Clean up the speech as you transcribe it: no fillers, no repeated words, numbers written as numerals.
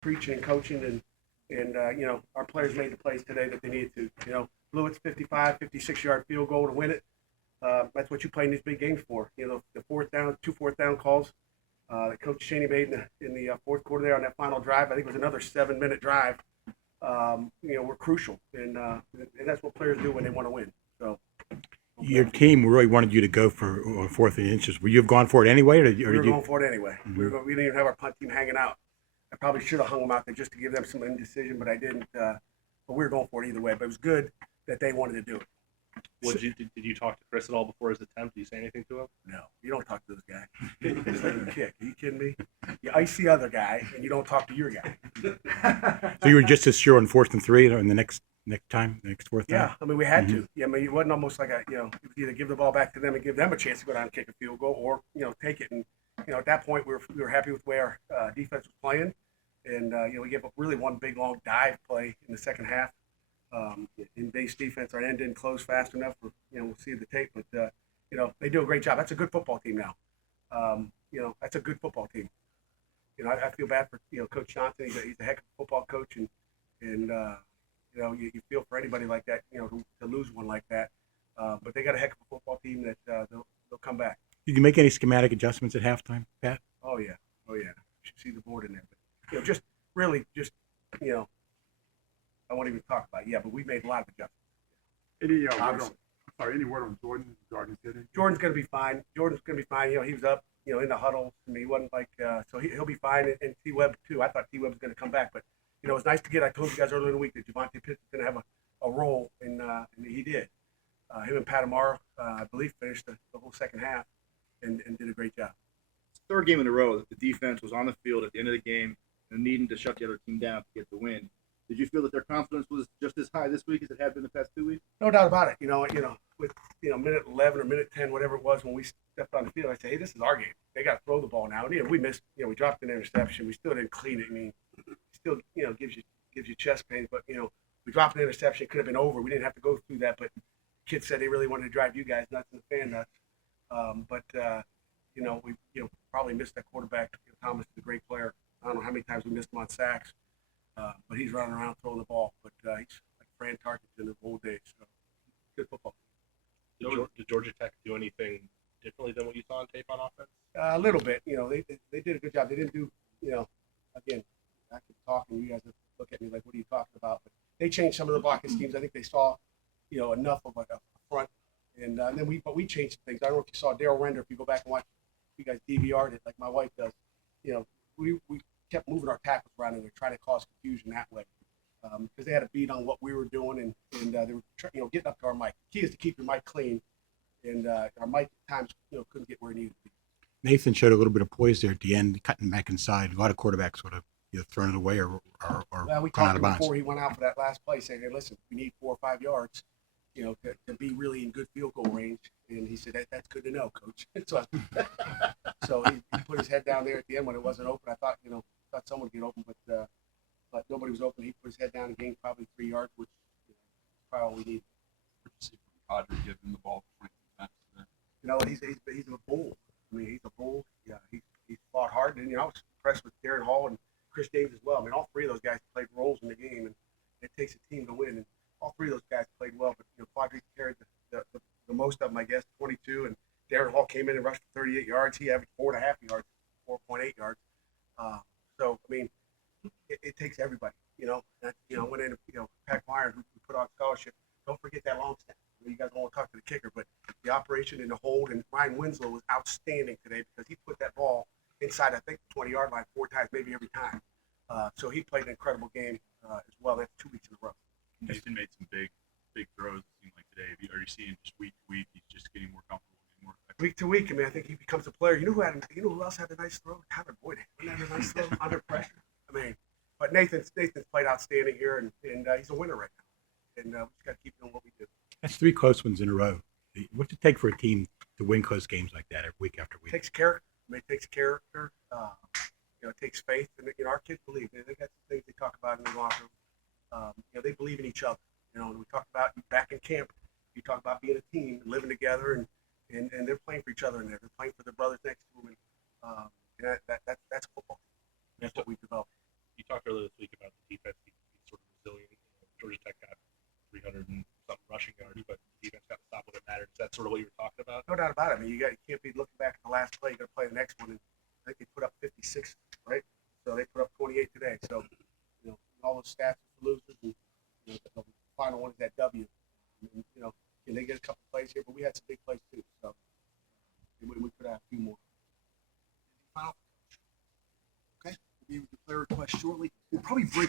preaching and coaching, and our players made the plays today that they needed to. Blew its 55, 56-yard field goal to win it. That's what you play in these big games for. The two fourth down calls that Coach Cheney made in the fourth quarter there on that final drive. I think it was another 7-minute drive. Were crucial, and that's what players do when they want to win. So. Your team really wanted you to go for fourth and inches. Would you have gone for it anyway? We were going for it anyway. Mm-hmm. We didn't even have our punt team hanging out. I probably should have hung them out there just to give them some indecision, but I didn't. But we were going for it either way. But it was good that they wanted to do it. Did you talk to Chris at all before his attempt? Did you say anything to him? No, you don't talk to those guys. Just let him kick. Are you kidding me? You ice the other guy, and you don't talk to your guy. So you were just as sure on 4th and 3 in the next fourth time? Yeah, I mean, we had to. Yeah, I mean, it wasn't almost like it was either give the ball back to them and give them a chance to go down and kick a field goal, or take it. And at that point, we were happy with the way our defense was playing, and we gave up really one big long dive play in the second half. In base defense, our end didn't close fast enough. We'll see the tape, but they do a great job. That's a good football team now. That's a good football team. I feel bad for Coach Johnson. He's a heck of a football coach, and you feel for anybody like that, to lose one like that. But they got a heck of a football team that they'll come back. Did you make any schematic adjustments at halftime, Pat? Oh yeah. You should see the board in there. But just really, I won't even talk about it. Yeah, but we made a lot of adjustments. Any word on Jordan? Jordan's going to be fine. He was up, in the huddle. I mean, he wasn't like so he'll be fine. And T. Webb too. I thought T. Webb was going to come back, but it was nice to get. I told you guys earlier in the week that Javonte Pitts is going to have a role, and he did. Him and Pat Amaro, I believe, finished the whole second half and did a great job. It's the third game in a row that the defense was on the field at the end of the game and needing to shut the other team down to get the win. Did you feel that their confidence was just as high this week as it had been the past 2 weeks? No doubt about it. With minute 11 or minute 10, whatever it was when we stepped on the field, I said, hey, this is our game. They got to throw the ball now. And we missed. We dropped an interception. We still didn't clean it. I mean, it still gives you chest pain. But we dropped an interception. It could have been over. We didn't have to go through that. But kids said they really wanted to drive you guys nuts and the fan nuts. We probably missed that quarterback. Thomas is a great player. I don't know how many times we missed him on sacks. But he's running around throwing the ball. But he's like Fran Tarkenton of old days. So good football. Did Georgia Tech do anything differently than what you saw on tape on offense? A little bit. They did a good job. They didn't do, again, I could talk and you guys would look at me like, what are you talking about? But they changed some of the blocking schemes. I think they saw, enough of like a front. And then we changed some things. I don't know if you saw Daryl Render. If you go back and watch, you guys DVR'd it like my wife does. We kept moving our tackles around and they're trying to cause confusion that way because they had a beat on what we were doing and they were getting up to our mic. The key is to keep your mic clean, and our mic at times couldn't get where it needed to be. Nathan showed a little bit of poise there at the end, cutting back inside. A lot of quarterbacks would have thrown it away or we gone out talked of bounds. before he went out for that last play, saying, "Hey, listen, we need 4 or 5 yards, to be really in good field goal range." And he said, "That's good to know, Coach." So he put his head down there at the end when it wasn't open. I thought someone would get open, but nobody was open. He put his head down and gained probably 3 yards, which is probably all we need. Padre giving the ball 20 times. He's a bull. I mean, he's a bull. Yeah, he's fought hard, and I was impressed with Darren Hall and Chris James as well. I mean, all three of those guys played roles in the game, and it takes a team to win. And all three of those guys played well, but Padre carried the most of them, I guess, 22. And Darren Hall came in and rushed for 38 yards. He averaged 4.5 yards, 4.8 yards. So I mean, it takes everybody. Went in. Pat Myers, who we put on scholarship. Don't forget that long snap. You guys don't want to talk to the kicker, but the operation and the hold, and Ryan Winslow was outstanding today because he put that ball inside, I think, the 20-yard line 4 times, maybe every time. So he played an incredible game as well. That's 2 weeks in a row. Houston made some big throws, it seemed like today. Are you seeing just week to week, he's just getting more comfortable, getting more effective? Week to week, I mean, I think he becomes a player. You know who else had a nice throw? Tyler Boyd had a nice throw under pressure. I mean, but Nathan's played outstanding here, and he's a winner right now. And we just got to keep doing what we do. That's 3 close ones in a row. What's it take for a team to win close games like that week after week? It takes character. It takes character. It takes faith, and our kids believe. They got some things they talk about in the locker room. They believe in each other. We talk about back in camp. You talk about being a team, living together, and they're playing for each other in there. They're playing for their brothers next to them, and that's football. That's what we've developed. You talked earlier that sort of what you were talking about? No doubt about it. I mean, you can't be looking back at the last play. You got to play the next one. And I think they put up 56, right? So they put up 28 today. So, all those stats are losers, and the final one is that W. And, can they get a couple plays here? But we had some big plays too. So we could have a few more. Final. Okay, we'll be able to declare request shortly. We'll probably break.